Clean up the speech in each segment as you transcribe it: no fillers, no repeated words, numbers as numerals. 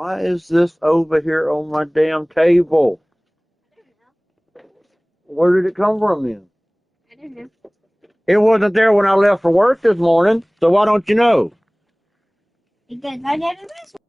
Why is this over here on my damn table? Where did it come from then? I don't know. It wasn't there when I left for work this morning, so why don't you know? Because I never miss one.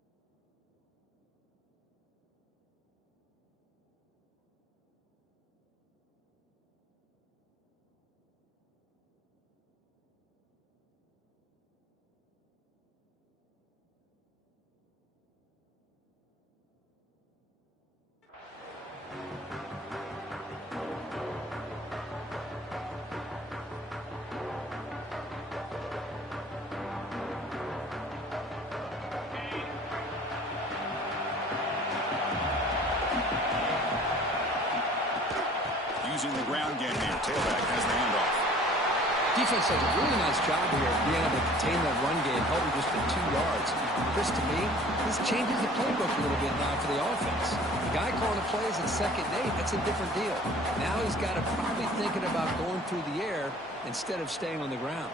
Using the ground game here. Tailback has the handoff. Defense does a really nice job here of being able to contain that run game, held him just for 2 yards. Chris, to me, this changes the playbook a little bit now for the offense. The guy calling the plays at 2nd and 8, that's a different deal. Now he's got to probably thinking about going through the air instead of staying on the ground.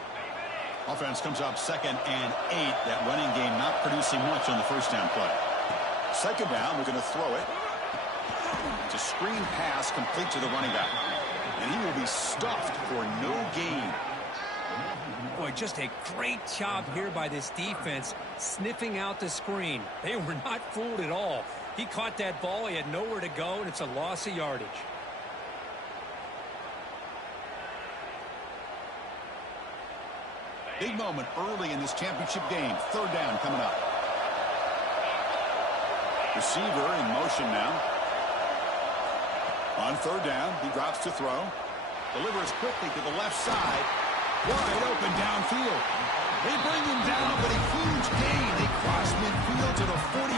Offense comes up 2nd and 8. That running game not producing much on the first down play. 2nd down, we're going to throw it. It's a screen pass complete to the running back. And he will be stuffed for no gain. Boy, just a great job here by this defense, sniffing out the screen. They were not fooled at all. He caught that ball, he had nowhere to go, and it's a loss of yardage. Big moment early in this championship game. 3rd down coming up. Receiver in motion now. On 3rd down, he drops to throw. Delivers quickly to the left side. Wide open downfield. They bring him down, but a huge gain. They cross midfield to the 49.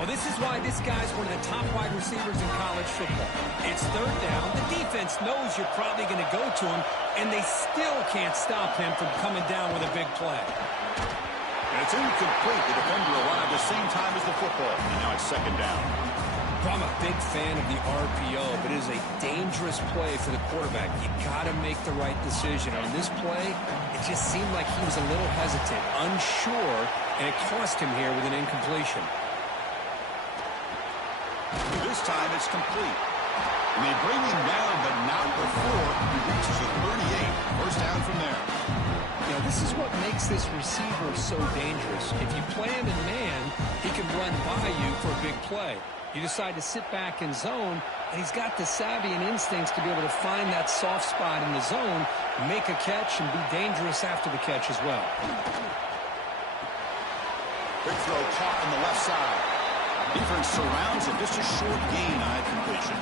Well, this is why this guy's one of the top wide receivers in college football. It's 3rd down. The defense knows you're probably going to go to him, and they still can't stop him from coming down with a big play. And it's incomplete. The defender arrived at the same time as the football. And now it's 2nd down. I'm a big fan of the RPO, but it is a dangerous play for the quarterback. You got to make the right decision. On this play, it just seemed like he was a little hesitant, unsure, and it cost him here with an incompletion. This time it's complete. And they bring him down, but not before he reaches the 38. First down from there. You know, this is what makes this receiver so dangerous. If you play him in man, he can run by you for a big play. You decide to sit back in zone, and he's got the savvy and instincts to be able to find that soft spot in the zone, make a catch, and be dangerous after the catch as well. Quick throw caught on the left side. Defense surrounds it. Just a short gain on that completion.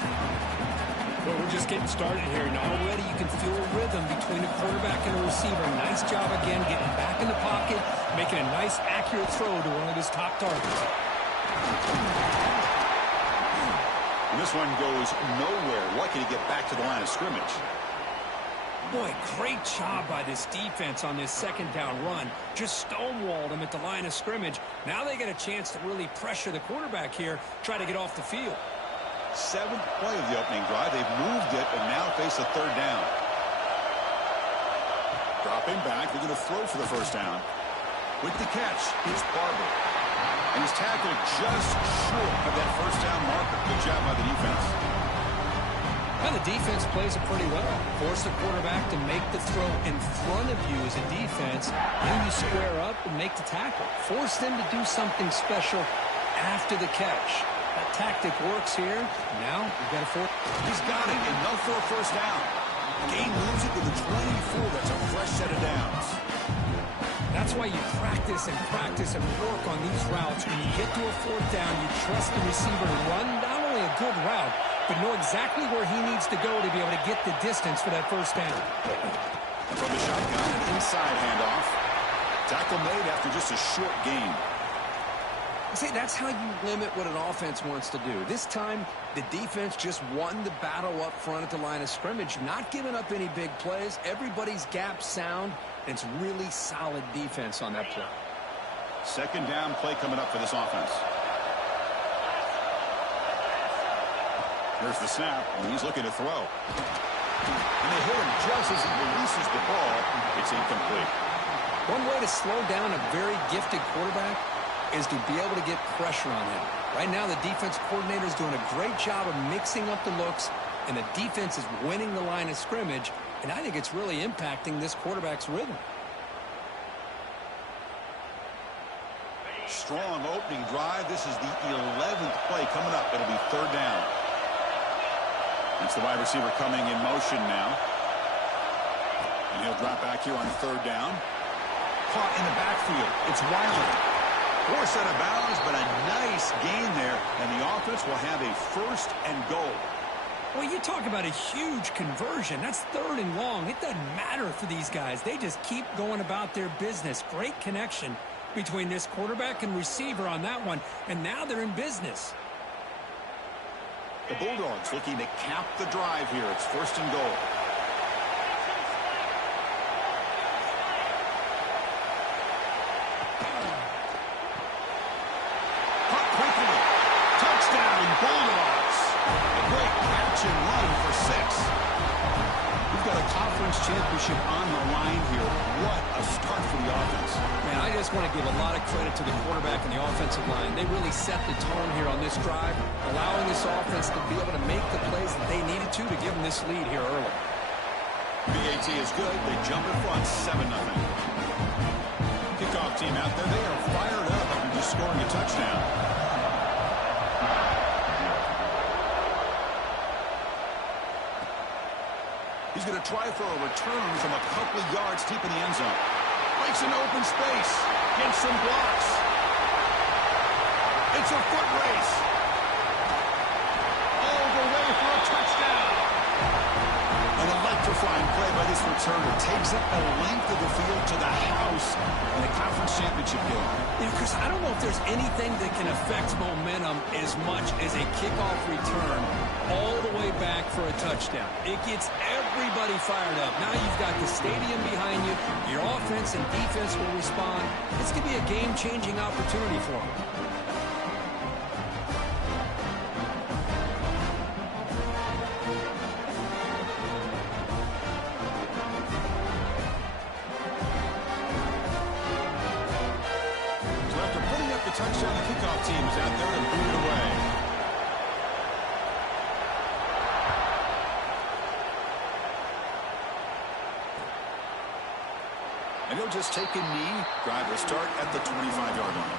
Well, we're just getting started here, and already you can feel a rhythm between a quarterback and a receiver. Nice job again getting back in the pocket, making a nice, accurate throw to one of his top targets. And this one goes nowhere. Lucky to get back to the line of scrimmage. Boy, great job by this defense on this 2nd down run. Just stonewalled him at the line of scrimmage. Now they get a chance to really pressure the quarterback here, try to get off the field. 7th play of the opening drive. They've moved it and now face a 3rd down. Dropping back. They're going to throw for the first down. With the catch, here's Barber. And he's tackled just short of that first down marker. Good job by the defense. Well, the defense plays it pretty well. Force the quarterback to make the throw in front of you as a defense. Then you square up and make the tackle. Force them to do something special after the catch. That tactic works here. Now we've got a fourth. He's got it, and no for a first down. Gain moves it to the 24. That's a fresh set of downs. That's why you practice and work on these routes. When you get to a 4th down, you trust the receiver to run not only a good route, but know exactly where he needs to go to be able to get the distance for that first down. From the shotgun, an inside handoff. Tackle made after just a short gain. See, that's how you limit what an offense wants to do. This time, the defense just won the battle up front at the line of scrimmage, not giving up any big plays. Everybody's gap sound, and it's really solid defense on that play. 2nd down play coming up for this offense. Here's the snap, and he's looking to throw. And they hit him just as he releases the ball. It's incomplete. One way to slow down a very gifted quarterback is to be able to get pressure on him. Right now, the defense coordinator is doing a great job of mixing up the looks, and the defense is winning the line of scrimmage, and I think it's really impacting this quarterback's rhythm. Strong opening drive. This is the 11th play coming up. It'll be third down. It's the wide receiver coming in motion now. And he'll drop back here on third down. Caught in the backfield. It's Wiley. Forced out of bounds, but a nice gain there. And the offense will have a first and goal. Well, you talk about a huge conversion. That's third and long. It doesn't matter for these guys. They just keep going about their business. Great connection between this quarterback and receiver on that one. And now they're in business. The Bulldogs looking to cap the drive here. It's first and goal. Caught quickly. Touchdown, Bulldogs. A great catch and run for 6. We've got a conference championship on the line here. What a start for the offense. Man, I just want to give a lot of credit to the quarterback and the offensive line. They really set the tone here on this drive, allowing this offense to be able to make the plays that they needed to give them this lead here early. BAT is good. They jump in front 7-0. Kickoff team out there. They are fired up after just scoring a touchdown. He's going to try for a return from a couple of yards deep in the end zone. Breaks an open space. Gets some blocks. It's a foot race. All the way for a touchdown. An electrifying play by this returner. Takes it the length of the field to the house in a conference championship game. You know, Chris, I don't know if there's anything that can affect momentum as much as a kickoff return all the way back for a touchdown. It gets everybody fired up. Now you've got the stadium behind you. Your offense and defense will respond. This could be a game-changing opportunity for them. So after putting up the touchdown, the kickoff team is out there to boot it away. And he'll just take a knee. Drive will start at the 25-yard line.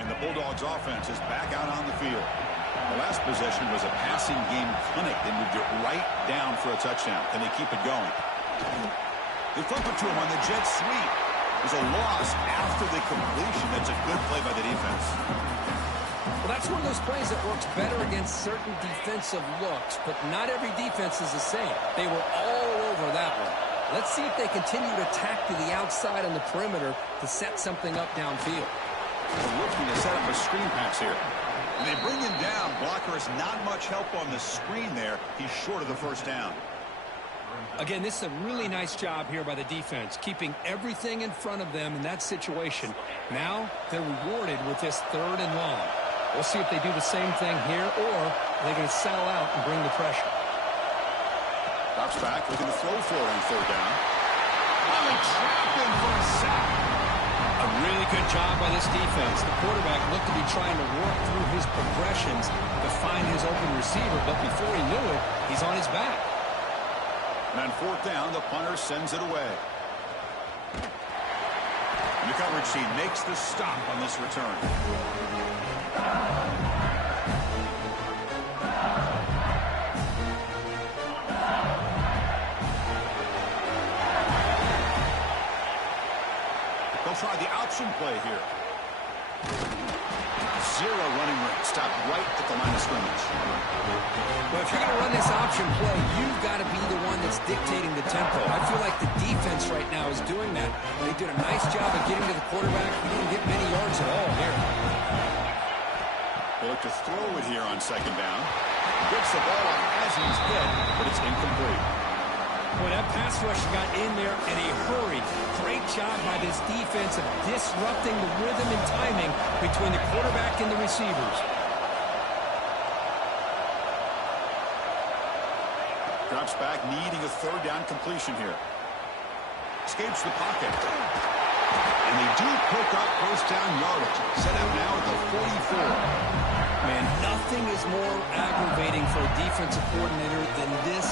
And the Bulldogs offense is back out on the field. The last possession was a passing game clinic. They moved it right down for a touchdown. Can they keep it going? They flip it to him on the jet sweep. There's a loss after the completion. That's a good play by the defense. Well, that's one of those plays that works better against certain defensive looks, but not every defense is the same. They were all over that one. Let's see if they continue to attack to the outside on the perimeter to set something up downfield. They're looking to set up a screen pass here. And they bring him down. Blocker has not much help on the screen there. He's short of the first down. Again, this is a really nice job here by the defense, keeping everything in front of them in that situation. Now they're rewarded with this third and long. We'll see if they do the same thing here, or they're going to settle out and bring the pressure. Drops back, looking to throw for it on third down. Oh, they trapped him for a sack. A really good job by this defense. The quarterback looked to be trying to work through his progressions to find his open receiver, but before he knew it, he's on his back. And on fourth down, the punter sends it away. And the coverage team makes the stop on this return. They'll try the option play here. Zero running room. Stop right at the line of scrimmage. Well, if you're going to run this option play, you've got to be the one that's dictating the tempo. I feel like the defense right now is doing that. They did a nice job of getting to the quarterback. He didn't get many yards at all here. They look to throw it here on second down. Gets the ball off as he's hit, but it's incomplete. Boy, that pass rush got in there in a hurry. Great job by this defense of disrupting the rhythm and timing between the quarterback and the receivers. Drops back, needing a third down completion here. Escapes the pocket. And they do pick up first down yardage. Set up now at the 44. Man, nothing is more aggravating for a defensive coordinator than this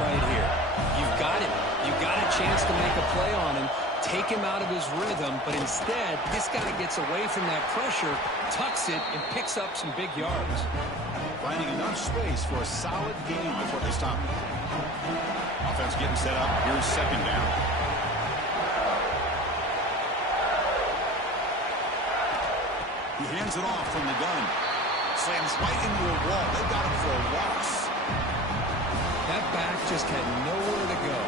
right here. You've got him. You've got a chance to make a play on him, take him out of his rhythm, but instead, this guy gets away from that pressure, tucks it, and picks up some big yards. Finding enough space for a solid gain before they stop him. Offense getting set up. Here's second down. He hands it off from the gun. Slams right into a wall. They got him for a loss. That back just had nowhere to go.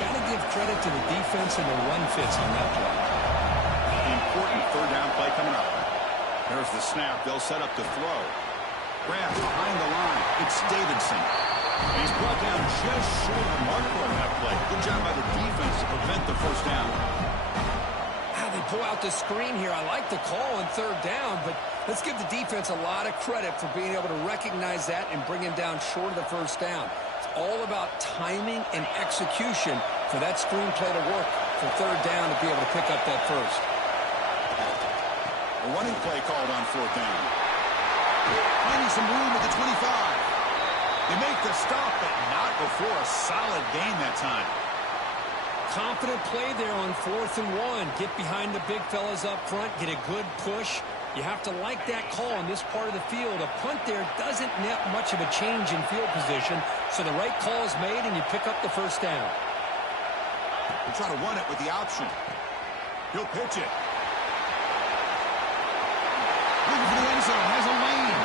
Got to give credit to the defense and the run fits on that play. Important third down play coming up. There's the snap. They'll set up to throw. Grab behind the line. It's Davidson. And he's brought down just short of the marker on that play. Good job by the defense to prevent the first down. They pull out the screen here. I like the call on third down, but let's give the defense a lot of credit for being able to recognize that and bring him down short of the first down. It's all about timing and execution for that screenplay to work for third down to be able to pick up that first. A running play called on fourth down. Finding some room at the 25. They make the stop, but not before a solid gain that time. Confident play there on 4th and 1. Get behind the big fellas up front. Get a good push. You have to like that call in this part of the field. A punt there doesn't net much of a change in field position, so the right call is made and you pick up the first down. They'll try to run it with the option. He'll pitch it. Looking for the end zone. Has a lane.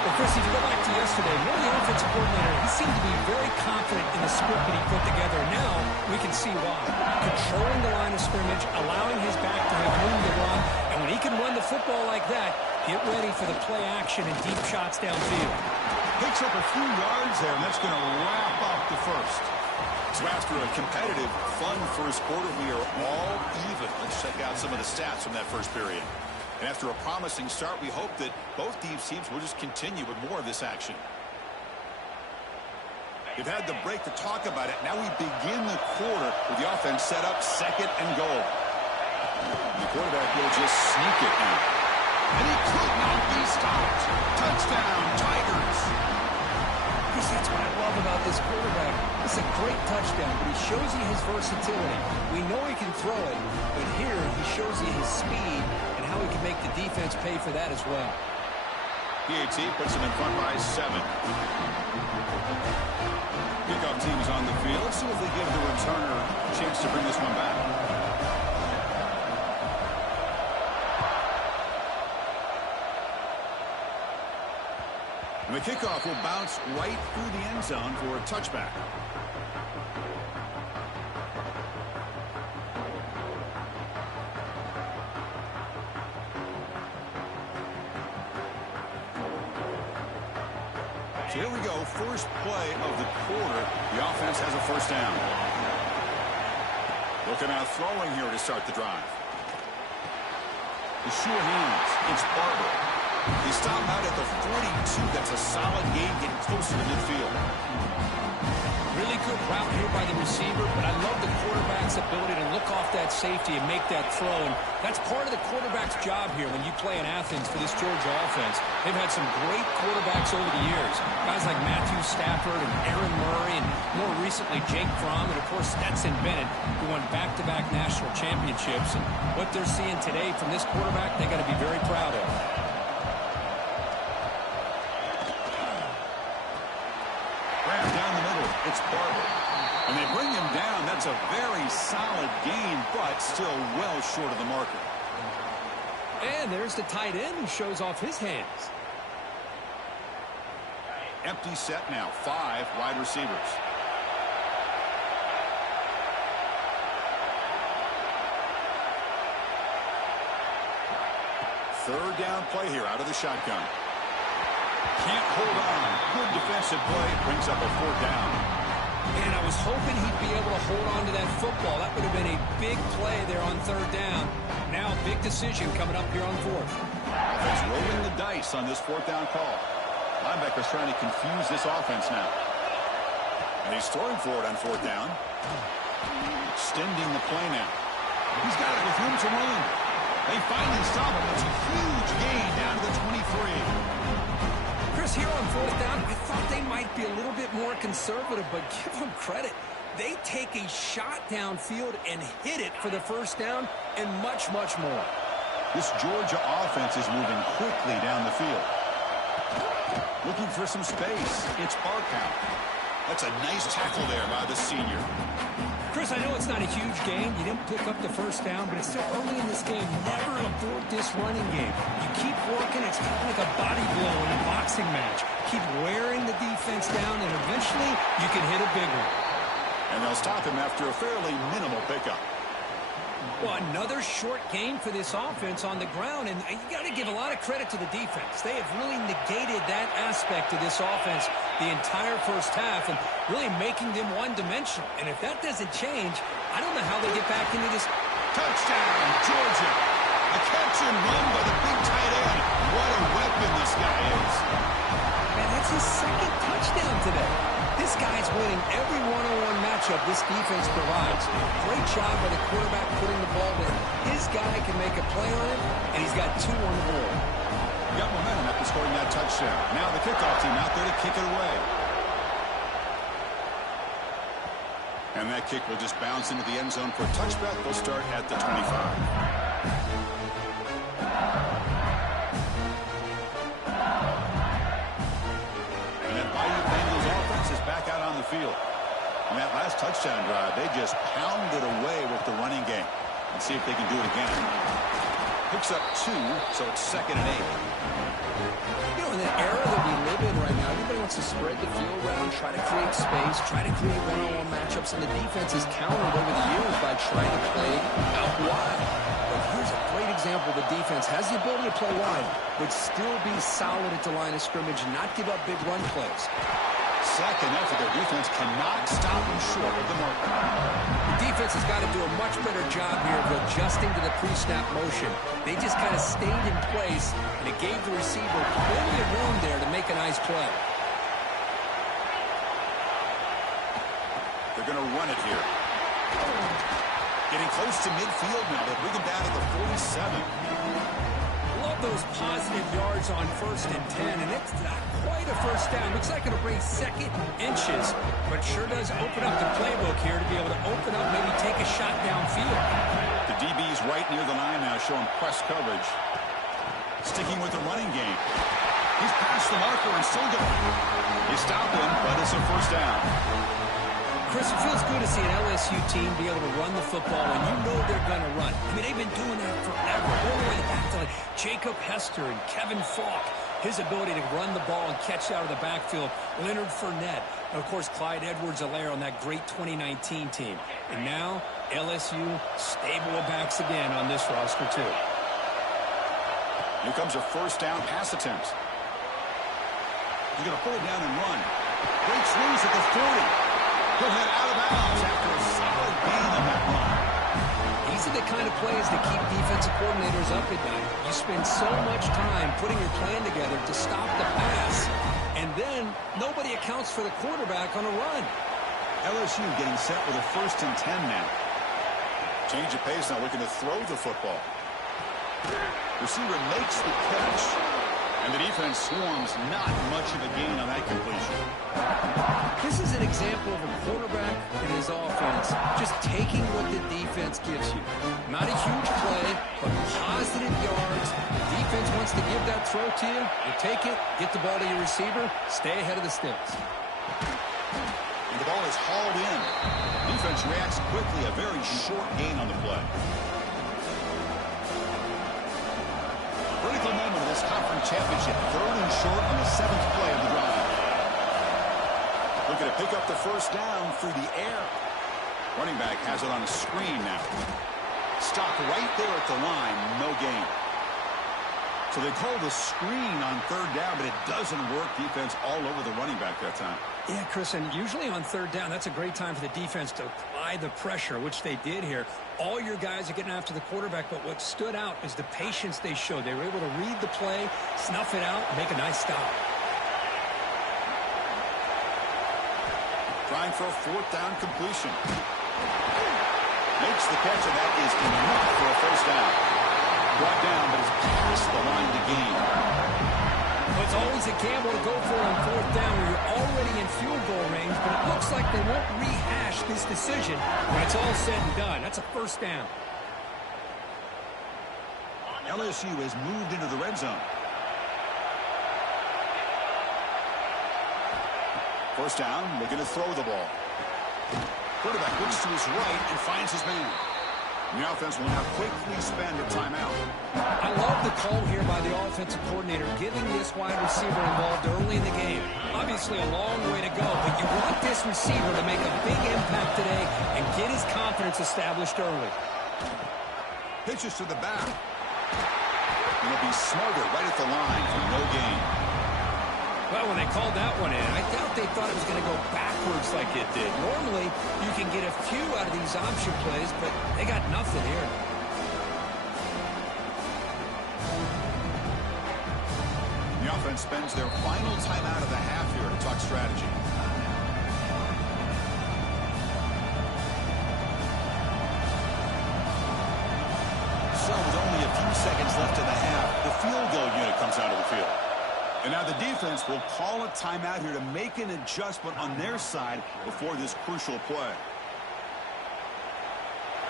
Well, Chris, if you go back to yesterday, the offensive coordinator, he seemed to be very confident in the script that he put together. Now we can see why. Controlling the line of scrimmage, allowing his back to have room to run, and when he can run the football like that, get ready for the play action and deep shots downfield. Picks up a few yards there, and that's going to wrap up the first. So after a competitive, fun first quarter, we are all even. Let's check out some of the stats from that first period. And after a promising start, we hope that both these teams will just continue with more of this action. They've had the break to talk about it. Now we begin the quarter with the offense set up second and goal. The quarterback will just sneak it now. And he could not be stopped. Touchdown, Tigers. Chris, that's what I love about this quarterback. It's a great touchdown, but he shows you his versatility. We know he can throw it, but here he shows you his speed and how he can make the defense pay for that as well. PAT puts him in front by 7. Kickoff team is on the field. Let's see if they give the returner a chance to bring this one back. And the kickoff will bounce right through the end zone for a touchback. So here we go, first play of the quarter. The offense has a first down. Looking out throwing here to start the drive. The sure hands. It's Barber. He stopped out at the 42. That's a solid gain, getting closer to midfield. Really good route here by the receiver, but I love the quarterback's ability to look off that safety and make that throw. And that's part of the quarterback's job here when you play in Athens for this Georgia offense. They've had some great quarterbacks over the years. Guys like Matthew Stafford and Aaron Murray, and more recently Jake Fromm, and of course Stetson Bennett, who won back-to-back national championships. And what they're seeing today from this quarterback, they got to be very proud of. Down the middle, it's Barber. And they bring him down. That's a very solid gain, but still well short of the marker. And there's the tight end who shows off his hands. Empty set now, 5 wide receivers. Third down play here out of the shotgun. Can't hold on. Good defensive play. Brings up a 4th down. And I was hoping he'd be able to hold on to that football. That would have been a big play there on 3rd down. Now big decision coming up here on 4th. Offense rolling the dice on this 4th down call. Linebackers trying to confuse this offense now. And he's throwing for it on fourth down. Extending the play now. He's got it with room to run. They finally stop him. It's a huge gain down to the 23. Chris, here on fourth down, I thought they might be a little bit more conservative, but give them credit. They take a shot downfield and hit it for the first down and much, much more. This Georgia offense is moving quickly down the field. Looking for some space. It's Barkow. That's a nice tackle there by the senior. Chris, I know it's not a huge game. You didn't pick up the first down, but it's still early in this game. Never abort this running game. You keep working. It's kind of like a body blow in a boxing match. Keep wearing the defense down, and eventually you can hit a big one. And they'll stop him after a fairly minimal pickup. Well, another short game for this offense on the ground, and you got to give a lot of credit to the defense. They have really negated that aspect of this offense the entire first half and really making them one-dimensional. And if that doesn't change, I don't know how they get back into this. Touchdown, Georgia. A catch and run by the big tight end. What a weapon this guy is. Man, that's his second touchdown today. This guy's winning every one-on-one matchup this defense provides. Great job by the quarterback putting the ball there. His guy can make a play on it, and he's got 2 on the board. Got momentum after scoring that touchdown. Now the kickoff team out there to kick it away. And that kick will just bounce into the end zone for a touchback. They'll start at the 25. Field. On that last touchdown drive, they just pounded away with the running game. Let's see if they can do it again. Picks up 2, so it's 2nd and 8. You know, in the era that we live in right now, everybody wants to spread the field around, try to create space, try to create one-on-one matchups, and the defense has countered over the years by trying to play out wide. But here's a great example. The defense has the ability to play wide, but still be solid at the line of scrimmage and not give up big run plays. Second effort, their defense cannot stop them short of the mark. The defense has got to do a much better job here of adjusting to the pre-snap motion. They just kind of stayed in place, and it gave the receiver plenty of room there to make a nice play. They're going to run it here. Getting close to midfield now. They bring him down to the 47. Those positive yards on 1st and 10, and it's not quite a first down. Looks like it'll bring 2nd inches, but sure does open up the playbook here to be able to open up, maybe take a shot downfield. The DB's right near the line now, showing press coverage. Sticking with the running game. He's past the marker and still going. They stop him, but it's a first down. Chris, it feels good to see an LSU team be able to run the football when you know they're going to run. I mean, they've been doing that forever. All the way back to like Jacob Hester and Kevin Falk. His ability to run the ball and catch out of the backfield. Leonard Fournette. And, of course, Clyde Edwards-Helaire on that great 2019 team. And now, LSU stable of backs again on this roster, too. Here comes a first down pass attempt. He's going to pull it down and run. Breaks loose at the 40. He'll head out of bounds after a solid gain on that run. These are the kind of plays that keep defensive coordinators up at night. You spend so much time putting your plan together to stop the pass, and then nobody accounts for the quarterback on a run. LSU getting set with a 1st and 10 now. Change of pace now, looking to throw the football. Receiver makes the catch, and the defense swarms. Not much of a gain on that completion. This is an example of a quarterback and his offense just taking what the defense gives you. Not a huge play, but positive yards. The defense wants to give that throw to you. You take it, get the ball to your receiver, stay ahead of the sticks. And the ball is hauled in. Defense reacts quickly. A very short gain on the play. Critical moment of this conference championship. 3rd and short on the 7th play of the drive. Looking to pick up the first down through the air. Running back has it on a screen now. Stopped right there at the line. No gain. So they call the screen on 3rd down, but it doesn't work. Defense all over the running back that time. Yeah, Chris, and usually on 3rd down, that's a great time for the defense to apply the pressure, which they did here. All your guys are getting after the quarterback, but what stood out is the patience they showed. They were able to read the play, snuff it out, and make a nice stop. trying for a fourth down completion. Makes the catch, and that is enough for a first down. Brought down, but it's past the line to gain. Well, it's always a gamble to go for it on fourth down when you're already in field goal range, but it looks like they won't rehash this decision when it's all said and done. That's a first down. LSU has moved into the red zone. First down, looking to throw the ball. Quarterback looks to his right and finds his man. The offense will now quickly spend a timeout. I love the call here by the offensive coordinator, getting this wide receiver involved early in the game. Obviously a long way to go, but you want this receiver to make a big impact today and get his confidence established early. Pitches to the back. Going to be smarter right at the line for no gain. Well, when they called that one in, I doubt they thought it was going to go backwards like it did. Normally, you can get a few out of these option plays, but they got nothing here. The offense spends their final timeout of the half here to talk strategy. So with only a few seconds left in the half, the field goal unit comes out of the field. And now the defense will call a timeout here to make an adjustment on their side before this crucial play.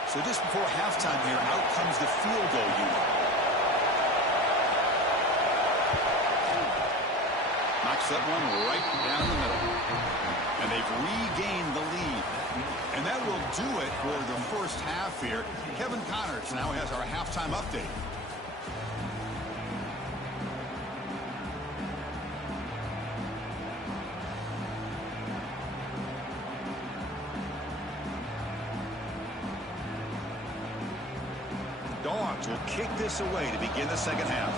So just before halftime here, out comes the field goal unit. Knocks that one right down the middle. And they've regained the lead. And that will do it for the first half here. Kevin Connors now has our halftime update. Dogs will kick this away to begin the second half.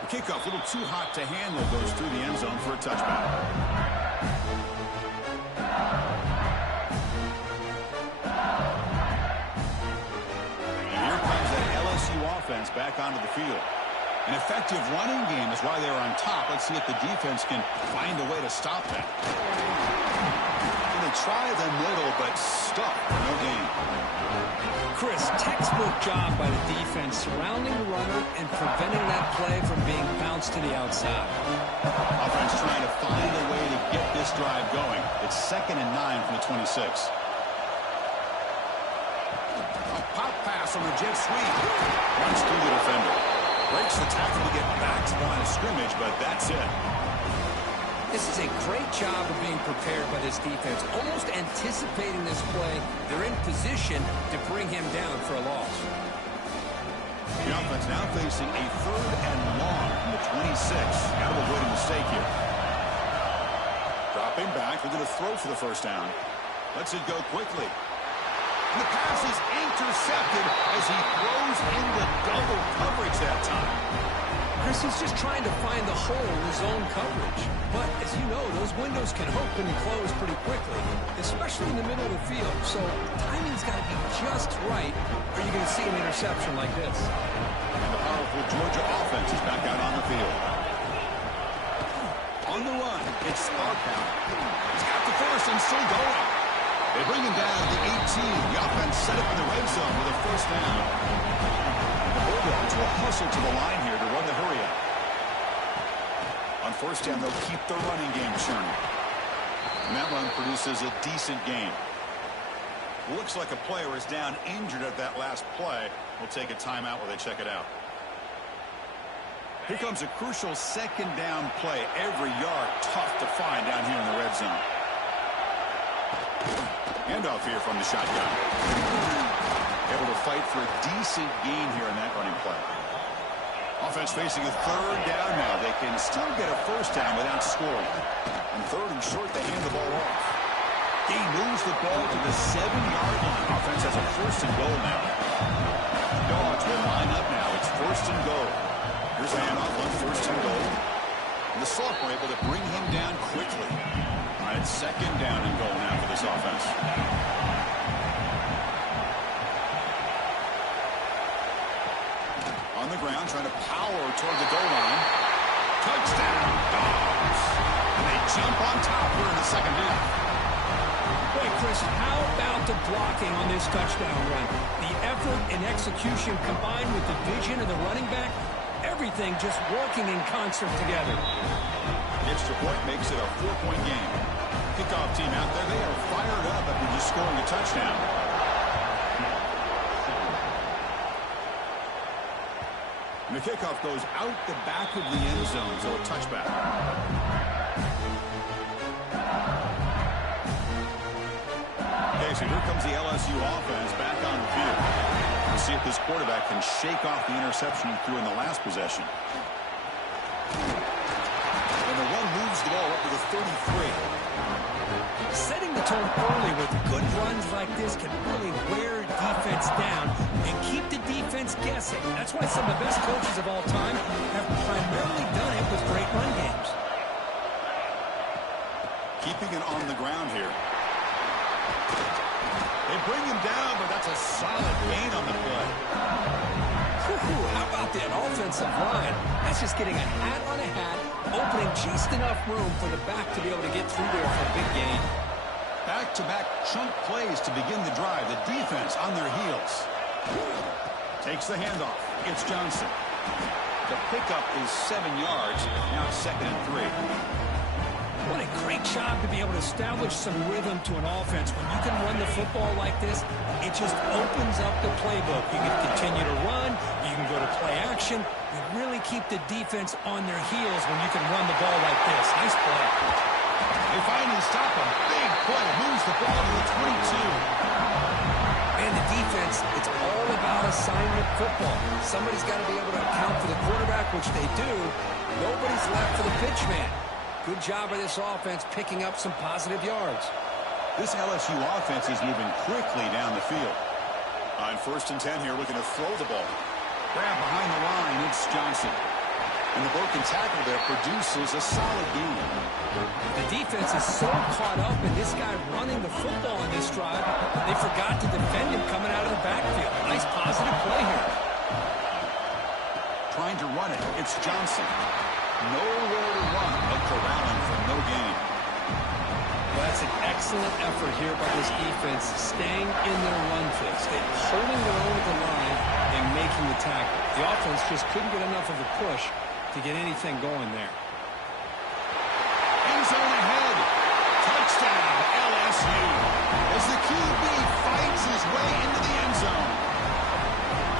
The kickoff a little too hot to handle, goes through the end zone for a touchback. And here comes that LSU offense back onto the field. An effective running game is why they're on top. Let's see if the defense can find a way to stop that. And they try the middle, but stuck. No gain. Chris, textbook job by the defense surrounding the runner and preventing that play from being bounced to the outside. Offense trying to find a way to get this drive going. It's 2nd and 9 from the 26. A pop pass on the jet sweep. Runs through the defender. Breaks the tackle to get back to the line of scrimmage, but that's it. This is a great job of being prepared by this defense, almost anticipating this play. They're in position to bring him down for a loss. The offense now facing a 3rd and long from the 26. Got to avoid a mistake here. Dropping back, they're going to throw for the first down. Lets it go quickly. And the pass is intercepted as he throws into double coverage that time. Chris, he's just trying to find the hole in his own coverage. But, as you know, those windows can open and close pretty quickly, especially in the middle of the field. So, timing's got to be just right, or you're going to see an interception like this. And the powerful Georgia offense is back out on the field. On the run, it's Sparkout. He's got the first and still going. They bring him down to the 18. The offense set up in the red zone with a first down. The Bulldogs will hustle to the line here to run the hurry up. On first down, they'll keep the running game churning. And that run produces a decent gain. Looks like a player is down injured at that last play. We'll take a timeout while they check it out. Here comes a crucial 2nd down play. Every yard tough to find down here in the red zone. Handoff here from the shotgun. Able to fight for a decent gain here in that running play. Offense facing a 3rd down now. They can still get a first down without scoring. And 3rd and short, they hand the ball off. He moves the ball to the 7-yard line. Offense has a 1st and goal now. Dogs will line up now. It's 1st and goal. Here's a handoff on 1st and goal. And the sophomore able to bring him down quickly. All right, 2nd down and goal now for this offense. On the ground, trying to power toward the goal line. Touchdown, Dogs! And they jump on top here in the second half. Wait, Chris, how about the blocking on this touchdown run? The effort and execution combined with the vision of the running back, everything just working in concert together. Extra point makes it a 4-point game. Kickoff team out there, they are fired up after just scoring a touchdown. And the kickoff goes out the back of the end zone, so a touchback. Okay, so here comes the LSU offense back on the field. We'll see if this quarterback can shake off the interception he threw in the last possession. And the one moves the ball up to the 33. Setting the tone early with good runs like this can really wear defense down and keep the defense guessing. That's why some of the best coaches of all time have primarily done it with great run games. Keeping it on the ground here. They bring him down, but that's a solid gain on the play. How about that offensive line? That's just getting a hat on a hat, opening just enough room for the back to be able to get through there for a big gain. Back-to-back chunk plays to begin the drive. The defense on their heels. Takes the handoff. It's Johnson. The pickup is 7 yards. Now it's 2nd and 3. What a great job to be able to establish some rhythm to an offense. When you can run the football like this, it just opens up the playbook. You can continue to run. You can go to play action. You really keep the defense on their heels when you can run the ball like this. Nice play. They finally stop a big play. Moves the ball to the 22. And the defense, it's all about assignment football. Somebody's got to be able to account for the quarterback, which they do. Nobody's left for the pitch man. Good job by this offense picking up some positive yards. This LSU offense is moving quickly down the field. On 1st and 10 here, looking to throw the ball. Grab behind the line, it's Johnson. And the broken tackle there produces a solid gain. The defense is so caught up in this guy running the football in this drive, they forgot to defend him coming out of the backfield. Nice positive play here. Trying to run it, it's Johnson. Nowhere to run, but corralling for no gain. Well, that's an excellent effort here by this defense, staying in their run fix. They're holding their own at the line and making the tackle. The offense just couldn't get enough of a push to get anything going there. End zone ahead. Touchdown, LSU. As the QB fights his way into the end zone.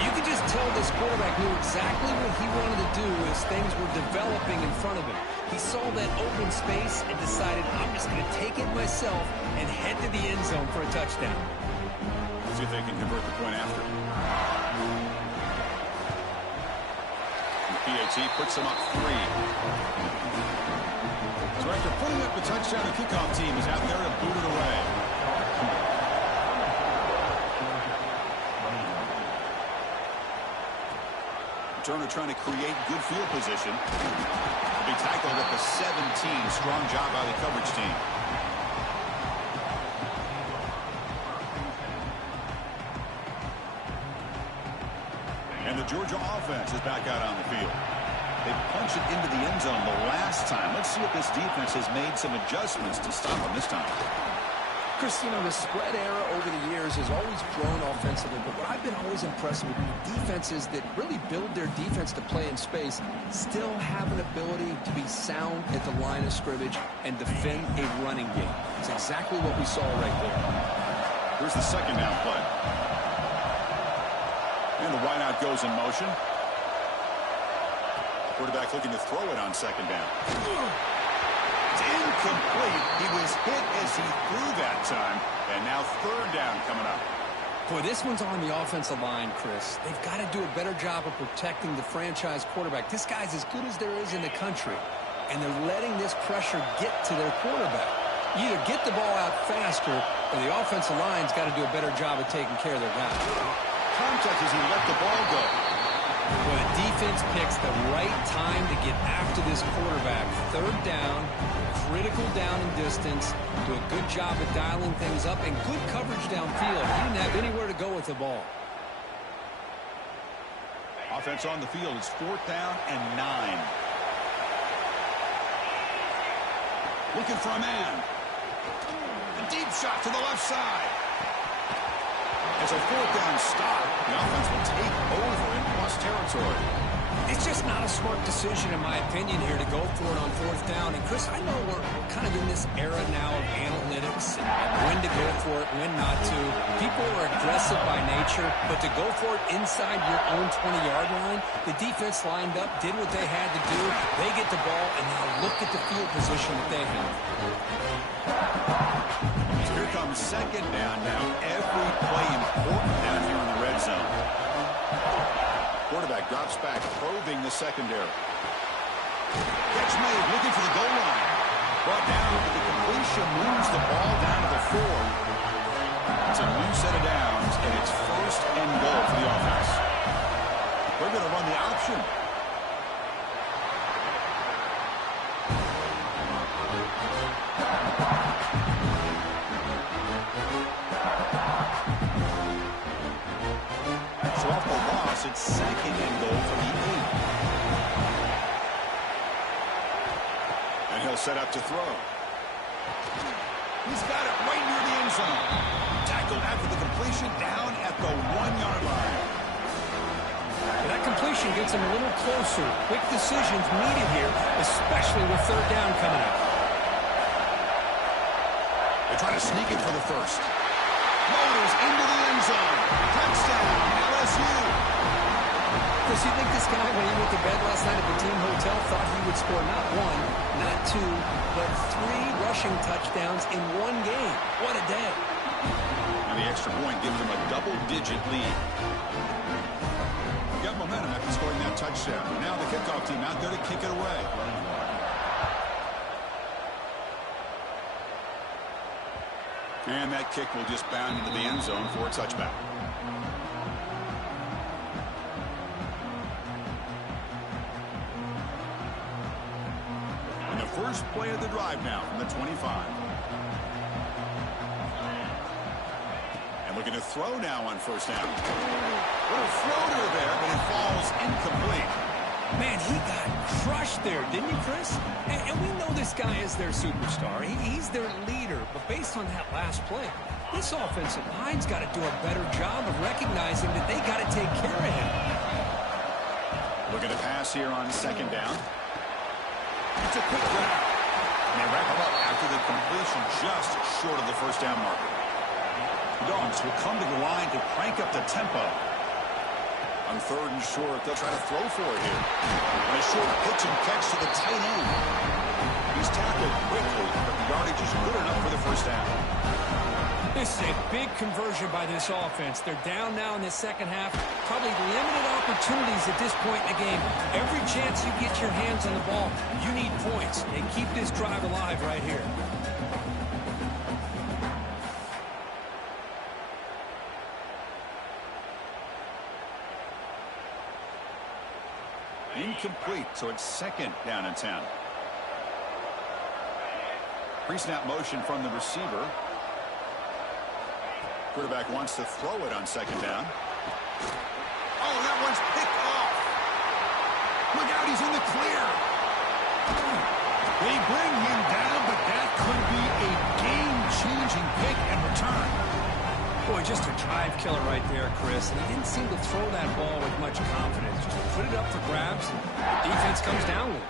You could just tell this quarterback knew exactly what he wanted to do as things were developing in front of him. He saw that open space and decided, I'm just going to take it myself and head to the end zone for a touchdown. Let's see if they can convert the point after. And PAT puts them up 3. So after putting up the touchdown, the kickoff team is out there to boot it away. Turner trying to create good field position. Be tackled at the 17. Strong job by the coverage team. And the Georgia offense is back out on the field. They punched it into the end zone the last time. Let's see if this defense has made some adjustments to stop them this time. Chris, you know, the spread era over the years has always grown offensively, but what I've been always impressed with defenses that really build their defense to play in space still have an ability to be sound at the line of scrimmage and defend a running game. It's exactly what we saw right there. Here's the second down play. And the wideout goes in motion. Quarterback looking to throw it on second down. It's incomplete. He was hit as he threw that time. And now third down coming up. Boy, this one's on the offensive line, Chris. They've got to do a better job of protecting the franchise quarterback. This guy's as good as there is in the country. And they're letting this pressure get to their quarterback. You either get the ball out faster or the offensive line's got to do a better job of taking care of their guy. Contact as he let the ball go. When a defense picks the right time to get after this quarterback, third down, critical down and distance, do a good job of dialing things up, and good coverage downfield. He didn't have anywhere to go with the ball. offense on the field. It's 4th down and 9. Looking for a man. A deep shot to the left side. It's a 4th down stop. The offense will take over in plus territory. It's just not a smart decision, in my opinion, here to go for it on 4th down. And, Chris, I know we're kind of in this era now of analytics and when to go for it, when not to. People are aggressive by nature, but to go for it inside your own 20-yard line, the defense lined up, did what they had to do. They get the ball, and now look at the field position that they have. Here comes 2nd down now. Every play important down here in the red zone. Quarterback drops back, probing the secondary. Catch made, looking for the goal line. Brought down, but the completion moves the ball down to the 4. It's a new set of downs, and it's 1st and goal for the offense. They're going to run the option. So off the loss, it's 2nd and goal for the 8. And he'll set up to throw. He's got it right near the end zone. Tackled after the completion down at the 1-yard line. That completion gets him a little closer. Quick decisions needed here, especially with 3rd down coming up. They try to sneak it for the 1st. Motors into the end zone. Touchdown, LSU. Chris, you think this guy, when he went to bed last night at the team hotel, thought he would score not 1, not 2, but 3 rushing touchdowns in 1 game? What a day. And the extra point gives them a double-digit lead. Got momentum after scoring that touchdown. Now the kickoff team out there to kick it away. And that kick will just bound into the end zone for a touchback. And the first play of the drive now from the 25. And looking to throw now on 1st down. Little floater there, but it falls incomplete. Man, he got crushed there, didn't you, Chris? And we know this guy is their superstar. He's their leader. But based on that last play, this offensive line's got to do a better job of recognizing that they got to take care of him. Looking to pass here on 2nd down. It's a quick grab. And they wrap him up after the completion just short of the 1st down marker. The Dogs will come to the line to crank up the tempo. On 3rd and short, they'll try to throw for it here. And a short pitch and catch to the tight end. He's tackled quickly, but the yardage is good enough for the 1st down. This is a big conversion by this offense. They're down now in the 2nd half. Probably limited opportunities at this point in the game. Every chance you get your hands on the ball, you need points. And keep this drive alive right here. Incomplete, so it's 2nd down and 10. Pre-snap motion from the receiver. Quarterback wants to throw it on 2nd down. Oh, that one's picked off. Look out, he's in the clear. They bring him down, but that could be a game-changing pick and return. Boy, just a drive killer right there, Chris. And he didn't seem to throw that ball with much confidence. Just put it up for grabs, and the defense comes down with it.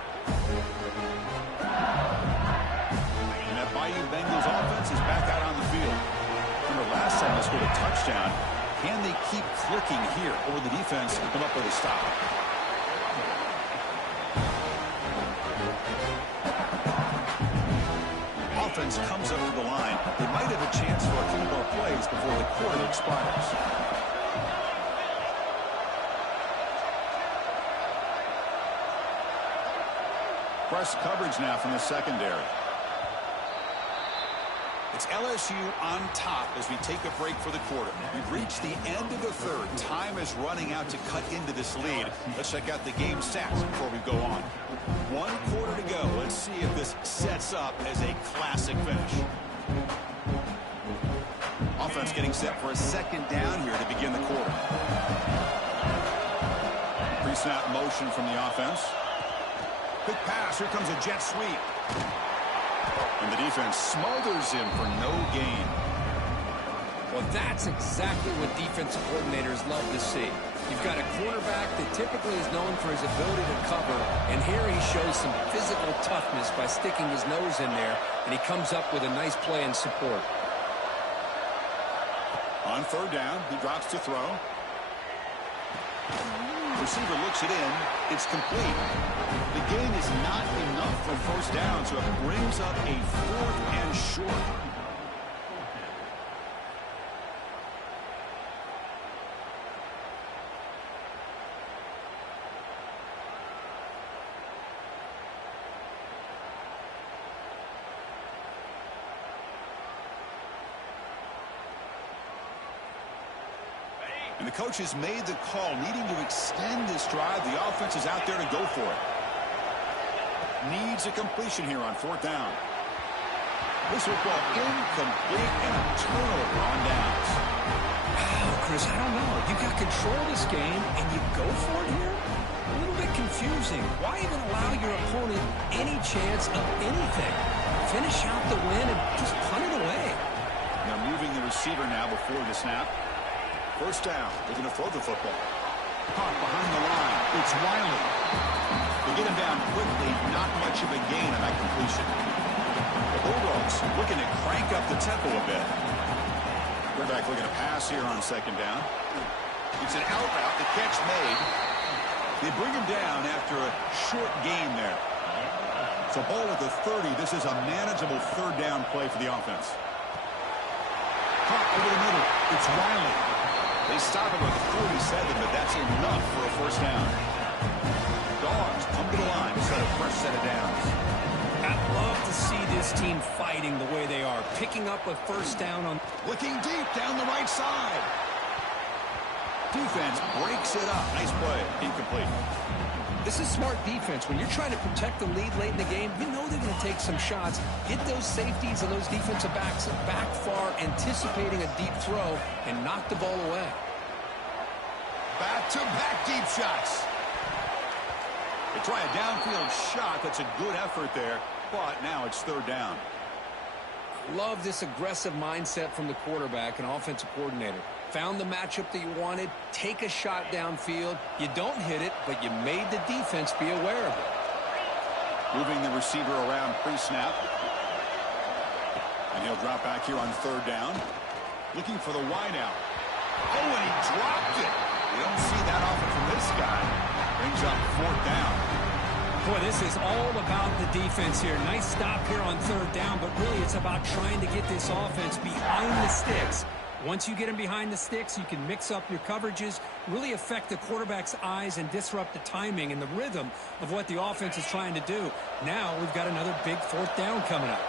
And that Bayou Bengals offense is back out on the field. Remember last time they scored a touchdown. Can they keep clicking here, or will the defense come up with a stop? Offense comes up to the line. They might have a chance for a couple more plays before the quarter expires. Press coverage now from the secondary. It's LSU on top as we take a break for the quarter. We've reached the end of the 3rd. Time is running out to cut into this lead. Let's check out the game stats before we go on. 1 quarter to go. Let's see if this sets up as a classic finish. Offense getting set for a 2nd down here to begin the quarter. Pre-snap motion from the offense. Quick pass. Here comes a jet sweep. And the defense smothers him for no gain. Well, that's exactly what defensive coordinators love to see. You've got a quarterback that typically is known for his ability to cover, and here he shows some physical toughness by sticking his nose in there, and he comes up with a nice play and support. On third down, he drops to throw. Receiver looks it in. It's complete. The gain is not enough for first down, so it brings up a 4th and short. And the coach has made the call, needing to extend this drive. The offense is out there to go for it. Needs a completion here on 4th down. This football incomplete and a turnover on downs. Wow, Chris, I don't know. You got control of this game, and you go for it here? A little bit confusing. Why even allow your opponent any chance of anything? Finish out the win and just punt it away. Now moving the receiver now before the snap. First down. They're going to throw the football. Caught behind the line. It's Wiley. They get him down quickly. Not much of a gain on that completion. The Bulldogs looking to crank up the tempo a bit. Quarterback looking to pass here on 2nd down. It's an out route. The catch made. They bring him down after a short gain there. So ball at the 30. This is a manageable 3rd down play for the offense. Caught over the middle. It's Wiley. They stop him at 47, but that's enough for a first down. Dogs come to the line to set a fresh set of downs. I love to see this team fighting the way they are, picking up a first down on... Looking deep down the right side. Defense breaks it up. Nice play. Incomplete. This is smart defense. When you're trying to protect the lead late in the game, you know they're going to take some shots, get those safeties and those defensive backs back far, anticipating a deep throw, and knock the ball away. Back-to-back deep shots. They try a downfield shot. That's a good effort there, but now it's 3rd down. Love this aggressive mindset from the quarterback and offensive coordinator. Found the matchup that you wanted, take a shot downfield. You don't hit it, but you made the defense be aware of it. Moving the receiver around pre-snap. And he'll drop back here on 3rd down. Looking for the wideout. Oh, and he dropped it. You don't see that often from this guy. Brings up 4th down. Boy, this is all about the defense here. Nice stop here on 3rd down, but really it's about trying to get this offense behind the sticks. Once you get him behind the sticks, you can mix up your coverages, really affect the quarterback's eyes and disrupt the timing and the rhythm of what the offense is trying to do. Now we've got another big 4th down coming up.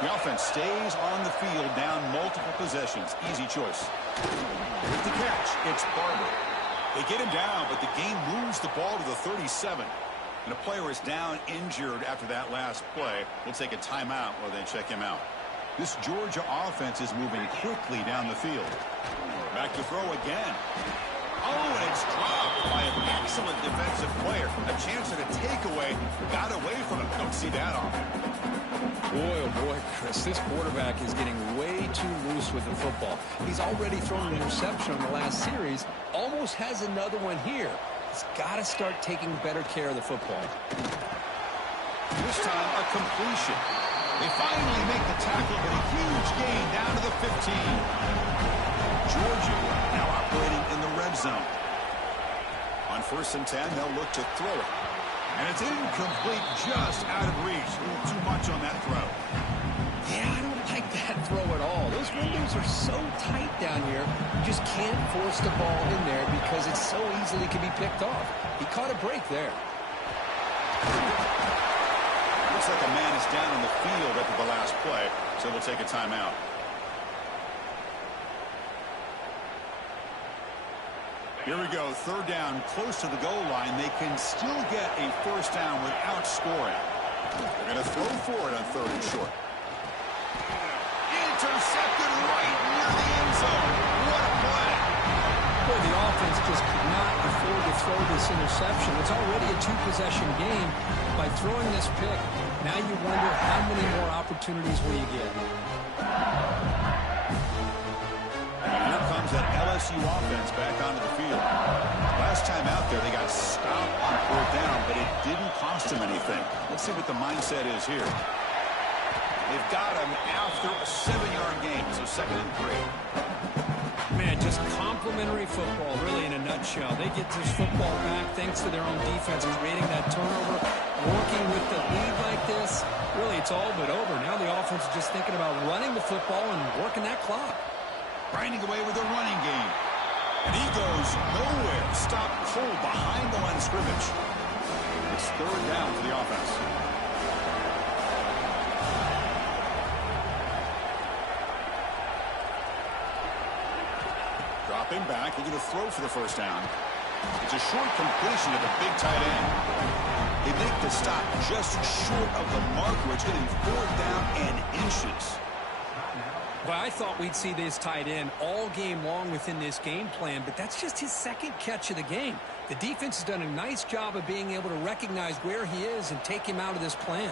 The offense stays on the field down multiple possessions. Easy choice. With the catch, it's Barber. They get him down, but the game moves the ball to the 37. And a player is down injured after that last play. We'll take a timeout while they check him out. This Georgia offense is moving quickly down the field. Back to throw again. Oh, and it's dropped by an excellent defensive player. A chance at a takeaway. Got away from him. Don't see that often. Boy, oh boy, Chris, this quarterback is getting way too loose with the football. He's already thrown an interception on the last series. Almost has another one here. He's got to start taking better care of the football. This time, a completion. They finally make the tackle, but a huge gain down to the 15. Georgia now operating in the red zone. On 1st and 10, they'll look to throw it. And it's incomplete, just out of reach. A little too much on that throw. Yeah, I don't like that throw at all. Those windows are so tight down here. You just can't force the ball in there because it so easily can be picked off. He caught a break there. Looks like a man is down on the field after the last play, so we'll take a timeout. Here we go, 3rd down, close to the goal line. They can still get a first down without scoring. They're going to throw for it on 3rd and short. Intercepted right near the end zone. What a play. Boy, the offense just could not afford to throw this interception. It's already a two-possession game. By throwing this pick, now you wonder how many more opportunities will you get. Here comes that LSU offense back onto the field. Last time out there, they got stopped on 4th down, but it didn't cost them anything. Let's see what the mindset is here. They've got him after a 7-yard gain, so 2nd and 3. Man, just complimentary football, really, in a nutshell. They get this football back thanks to their own defense, creating that turnover, working with the lead like this. Really, it's all but over. Now the offense is just thinking about running the football and working that clock. Grinding away with a running game. And he goes nowhere. Stopped cold behind the line of scrimmage. It's 3rd down for the offense. Dropping back. He's going to throw for the 1st down. It's a short completion to the big tight end. They make the stop just short of the marker. It's going to be 4th down and inches. Well, I thought we'd see this tight end all game long within this game plan, but that's just his 2nd catch of the game. The defense has done a nice job of being able to recognize where he is and take him out of this plan.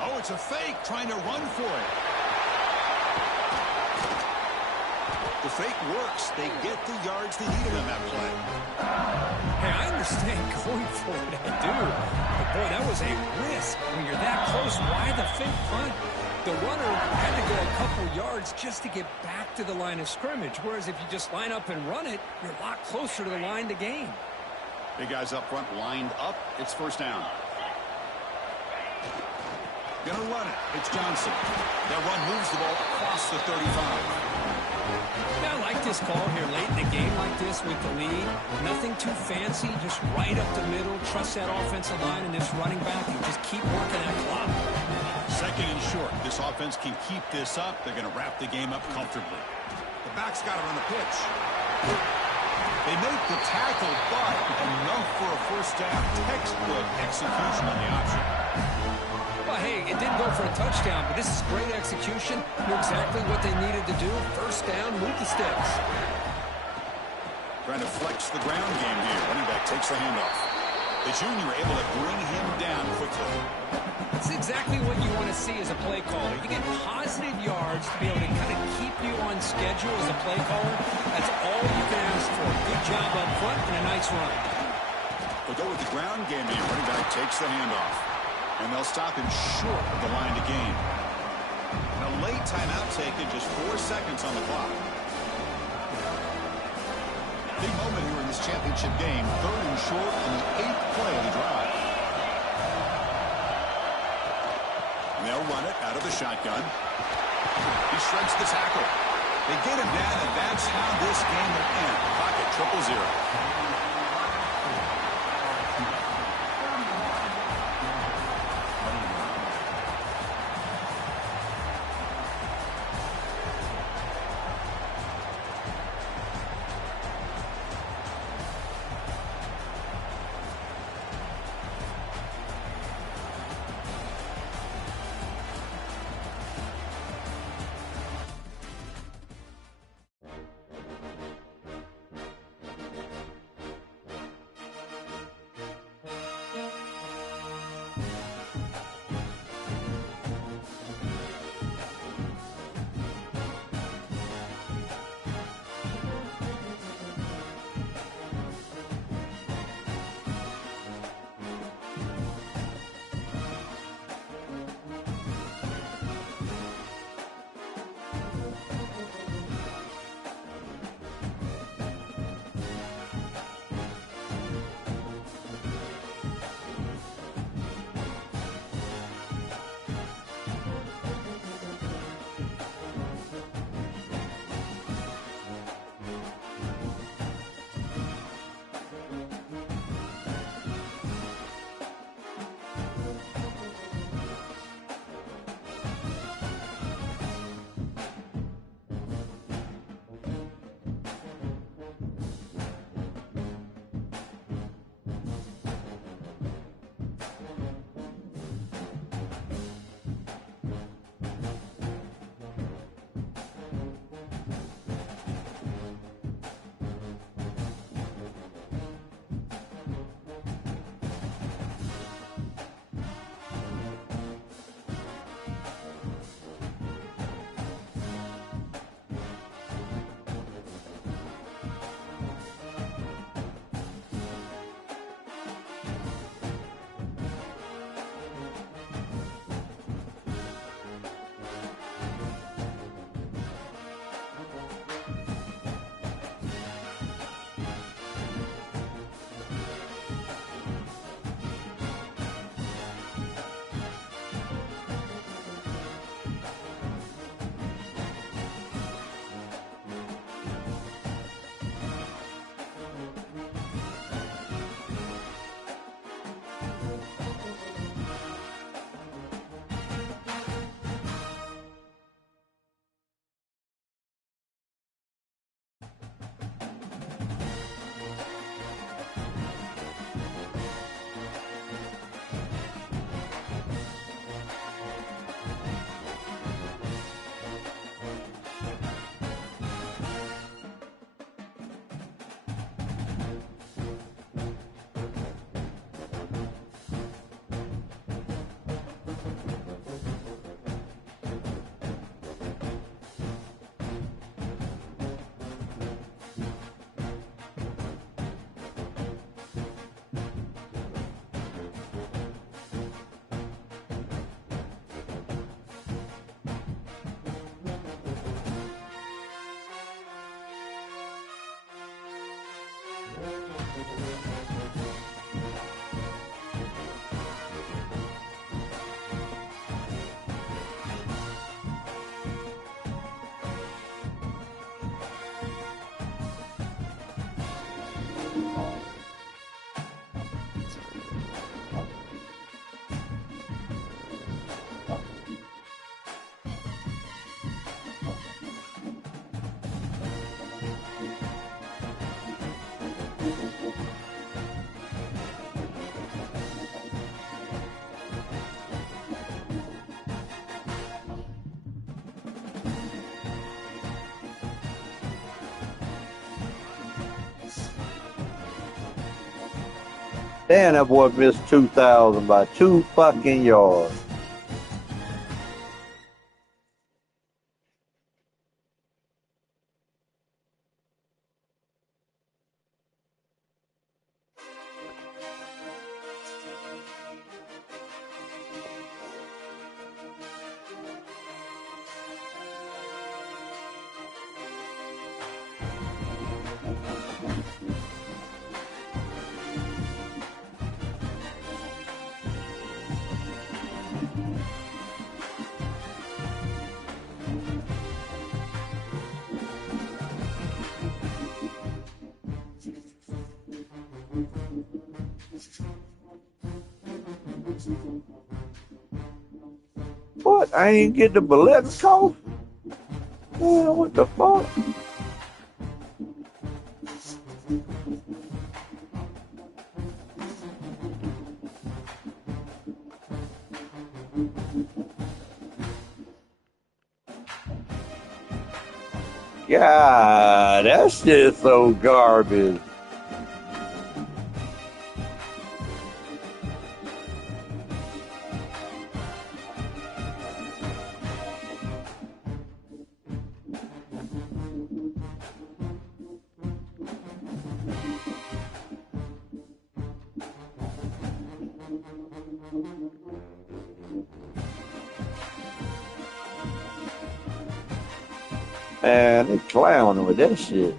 Oh, it's a fake, trying to run for it. The fake works. They get the yards they needed on that play. Hey, I understand going for it, I do. But, boy, that was a risk. When you're that close, why the fake punt? The runner had to go a couple yards just to get back to the line of scrimmage, whereas if you just line up and run it, you're a lot closer to the line to gain. Big guys up front lined up. It's 1st down. Gonna run it. It's Johnson. That run moves the ball across the 35. Yeah, I like this call here late in the game like this with the lead. Nothing too fancy, just right up the middle. Trust that offensive line and this running back and just keep working that clock. 2nd and short. This offense can keep this up. They're going to wrap the game up comfortably. The back's got it on the pitch. They make the tackle, but enough for a 1st down. Textbook execution on the option. Well, hey, it didn't go for a touchdown, but this is great execution. Knew exactly what they needed to do. 1st down, move the sticks. Trying to flex the ground game here. Running back takes the handoff. The junior able to bring him down quickly. That's exactly what you want to see as a play caller. You get positive yards to be able to kind of keep you on schedule as a play caller. That's all you can ask for. Good job up front and a nice run. They'll go with the ground game here. Running back takes the handoff. And they'll stop him short of the line to gain. And a late timeout taken, just 4 seconds on the clock. Big moment here in this championship game. 3rd and short on the 8th play of the drive. And they'll run it out of the shotgun. He shreds the tackle. They get him down, and that's how this game will end. Clock at 0-0. Damn, that boy missed 2,000 by 2 fucking yards. What? I ain't get the bullet call? Yeah, what the fuck? God, that shit's so garbage. Man, they clowning with that shit.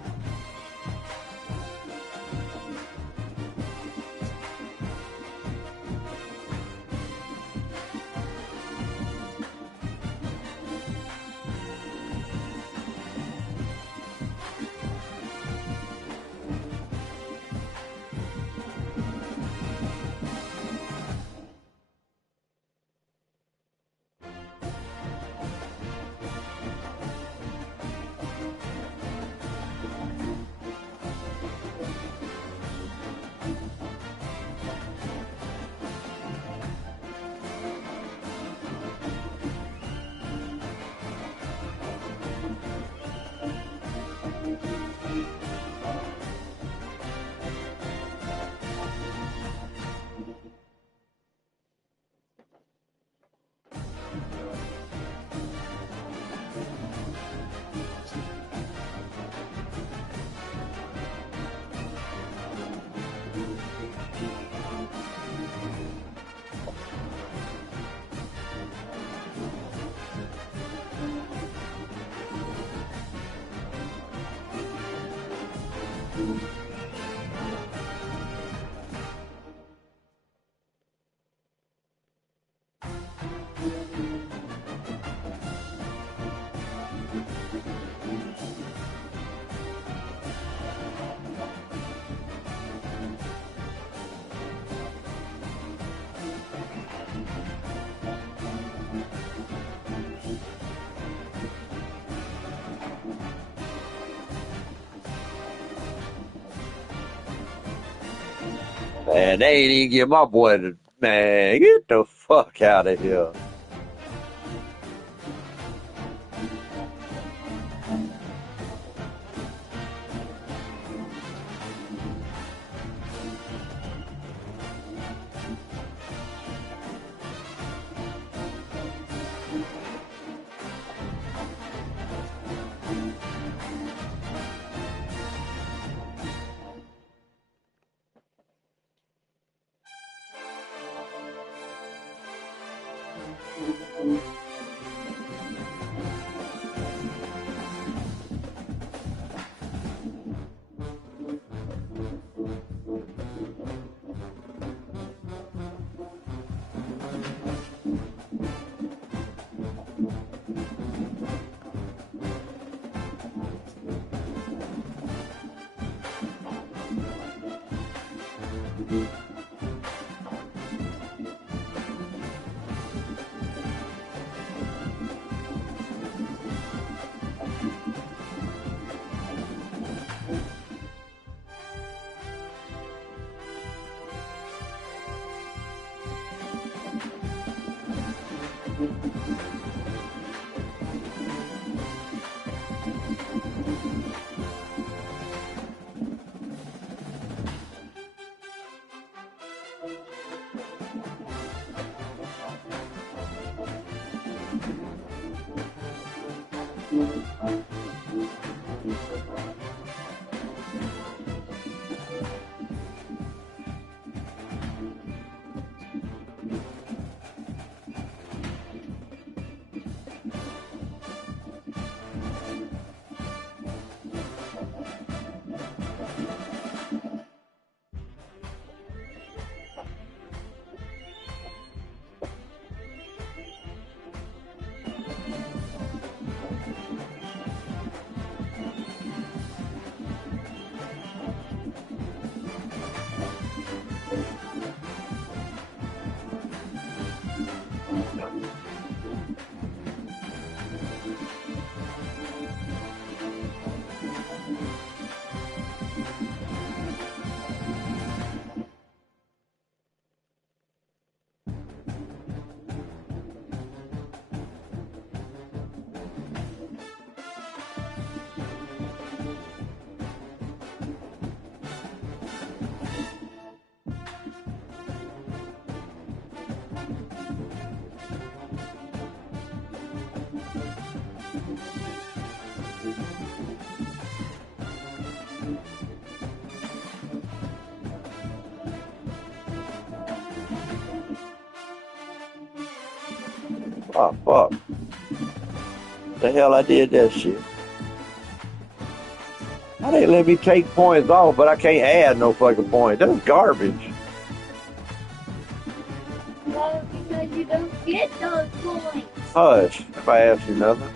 Man, they ain't even get my boy to, man, get the fuck out of here. Oh, fuck. The hell I did that shit. I didn't let me take points off, but I can't add no fucking points. That's garbage. Well, because you don't get those points. Hush, if I ask you nothing.